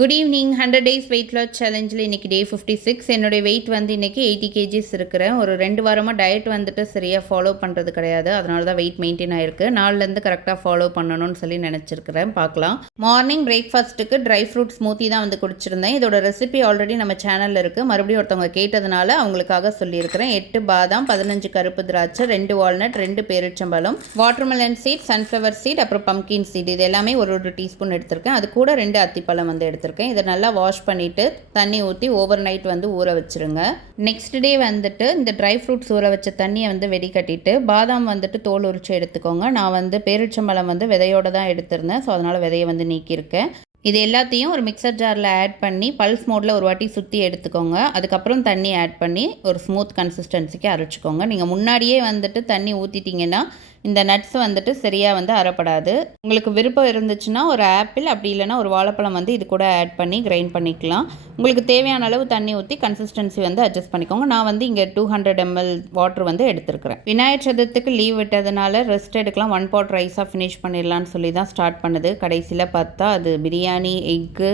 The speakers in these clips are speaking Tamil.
Good evening. 100 days weight loss சேலஞ்சில் இன்றைக்கி டே 56. என்னுடைய வெயிட் வந்து இன்றைக்கி 80 கேஜிஸ் இருக்கிறேன். ஒரு 2 வாரமாக டயட் வந்துட்டு சரியாக ஃபாலோ பண்ணுறது கிடையாது. அதனால தான் வெயிட் மெயின்டைன் ஆகிருக்கு. நாள்லேருந்து கரெக்டாக ஃபாலோ பண்ணணும்னு சொல்லி நினச்சிருக்கிறேன். பார்க்கலாம். மார்னிங் பிரேக்ஃபாஸ்ட்டுக்கு ட்ரை ஃப்ரூட் ஸ்மூத்தி தான் வந்து குடிச்சிருந்தேன். இதோட ரெசிபி ஆல்ரெடி நம்ம சேனலில் இருக்குது. மறுபடியும் ஒருத்தவங்க கேட்டதுனால அவங்களுக்காக சொல்லியிருக்கிறேன். 8 பாதாம், 15 கருப்பு திராட்சை, 2 வால்நட், 2 பேரிச்சம்பழம், வாட்டர்மெலன் சீட், சன்ஃப்ளவர் சீட், அப்புறம் பம்கின் சீட், இது எல்லாமே ஒரு டீஸ்பூன் எடுத்திருக்கேன். அது கூட 2 அத்திப்பழம் வந்து எடுத்திருக்கேன். இதை நல்லா வாஷ் பண்ணிவிட்டு தண்ணி ஊற்றி ஓவர் நைட் வந்து ஊற வச்சுருங்க. நெக்ஸ்ட் டே வந்துட்டு இந்த ட்ரை ஃப்ரூட்ஸ் ஊற வச்ச தண்ணியை வந்து வெடிக்கட்டிட்டு பாதாம் வந்துட்டு தோல் உரிச்சு எடுத்துக்கோங்க. நான் வந்து பேரிச்சம்பழம் வந்து விதையோடு தான் எடுத்திருந்தேன். ஸோ அதனால் விதையை வந்து நீக்கியிருக்கேன். இது எல்லாத்தையும் ஒரு மிக்சர் ஜாரில் ஆட் பண்ணி பல்ஸ் மோடில் ஒரு வாட்டி சுற்றி எடுத்துக்கோங்க. அதுக்கப்புறம் தண்ணி ஆட் பண்ணி ஒரு ஸ்மூத் கன்சிஸ்டன்சிக்கு அரைச்சிக்கோங்க. நீங்கள் முன்னாடியே வந்துட்டு தண்ணி ஊற்றிட்டிங்கன்னா இந்த நட்ஸ் வந்துட்டு சரியாக வந்து அரைப்படாது. உங்களுக்கு விருப்பம் இருந்துச்சுன்னா ஒரு ஆப்பிள், அப்படி இல்லைனா ஒரு வாழைப்பழம் வந்து இது கூட ஆட் பண்ணி கிரைண்ட் பண்ணிக்கலாம். உங்களுக்கு தேவையான அளவு தண்ணி ஊற்றி கன்சிஸ்டன்சி வந்து அட்ஜஸ்ட் பண்ணிக்கோங்க. நான் வந்து இங்கே 200 ml வாட்டர் வந்து எடுத்துருக்கிறேன். விநாயகர் சதுர்த்திக்கு லீவ் விட்டதுனால ரெஸ்ட் எடுக்கலாம், 1 pot ரைஸாக ஃபினிஷ் பண்ணிடலான்னு சொல்லி தான் ஸ்டார்ட் பண்ணுது. கடைசியில் பார்த்தா அது பிரியாணி, எக்கு,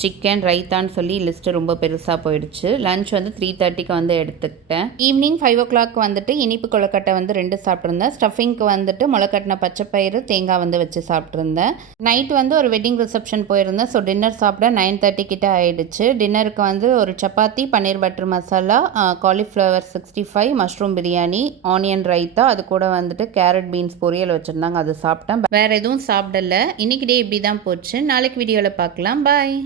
சிக்கன், ரைத்தான்னு சொல்லி லிஸ்ட்டு ரொம்ப பெருசாக போயிடுச்சு. லஞ்ச் வந்து 3:30க்கு வந்து எடுத்துக்கிட்டேன். ஈவினிங் 5 o'clock வந்துட்டு இனிப்பு கொழுக்கட்டை வந்து 2 சாப்பிட்ருந்தேன். ஸ்டஃபிங்க்கு வந்துட்டு முளைக்கட்டின பச்சைப்பயிறு, தேங்காய் வந்து வச்சு சாப்பிட்ருந்தேன். நைட் வந்து ஒரு வெட்டிங் ரிசப்ஷன் போயிருந்தேன். ஸோ டின்னர் சாப்பிட 9:30 கிட்ட ஆகிடுச்சு. டின்னருக்கு வந்து ஒரு chapati, paneer butter masala, cauliflower 65, mushroom biryani, onion raita, அது கூட வந்துட்டு கேரட் பீன்ஸ் பொரியல் வச்சுருந்தாங்க, அது சாப்பிட்டேன். வேறு எதுவும் சாப்பிடல. இன்றைக்கி டே இப்படி தான் போச்சு. நாளைக்கு வீடியோவில் பார்க்கலாம். பாய்.